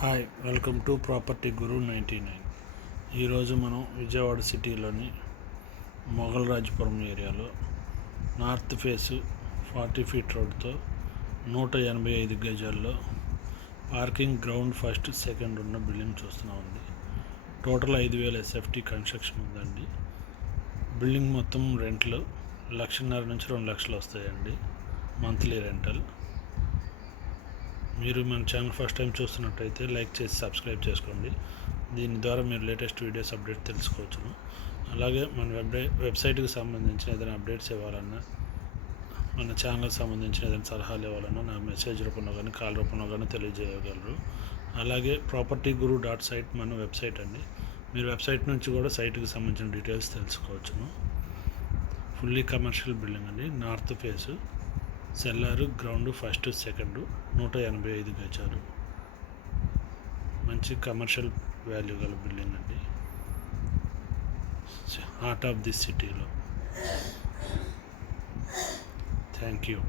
Hi, welcome to property గురు 99. ఈరోజు మనం విజయవాడ సిటీలోని మొఘల్ రాజపురం ఏరియాలో నార్త్ ఫేసు 40 ఫీట్ రోడ్తో 185 గజాల్లో పార్కింగ్, గ్రౌండ్ ఫస్ట్ సెకండ్ ఉన్న బిల్డింగ్ చూస్తున్నామండి. టోటల్ 5,000 ఎస్ఎఫ్టీ కన్స్ట్రక్షన్ ఉందండి. బిల్డింగ్ మొత్తం రెంట్లు 1,50,000 నుంచి 2 లక్షలు వస్తాయండి మంత్లీ రెంటల్. మీరు మన ఛానల్ ఫస్ట్ టైం చూస్తున్నట్టయితే లైక్ చేసి సబ్స్క్రైబ్ చేసుకోండి. దీని ద్వారా మీరు లేటెస్ట్ వీడియోస్ అప్డేట్ తెలుసుకోవచ్చును. అలాగే మన వెబ్సైట్కి సంబంధించిన ఏదైనా అప్డేట్స్ ఇవ్వాలన్నా, మన ఛానల్కి సంబంధించిన ఏదైనా సలహాలు ఇవ్వాలన్నా నా మెసేజ్ రూపంలో కానీ కాల్ రూపంలో కానీ తెలియజేయగలరు. అలాగే ప్రాపర్టీ గురు .site మన వెబ్సైట్ అండి. మీరు వెబ్సైట్ నుంచి కూడా సైట్కి సంబంధించిన డీటెయిల్స్ తెలుసుకోవచ్చును. ఫుల్లీ కమర్షియల్ బిల్డింగ్ అండి. North face, cellar, ground first second, 185 గజాలు. మంచి కమర్షియల్ వాల్యూ గల బిల్డింగ్ అండి, హార్ట్ ఆఫ్ ది సిటీలో. Thank you.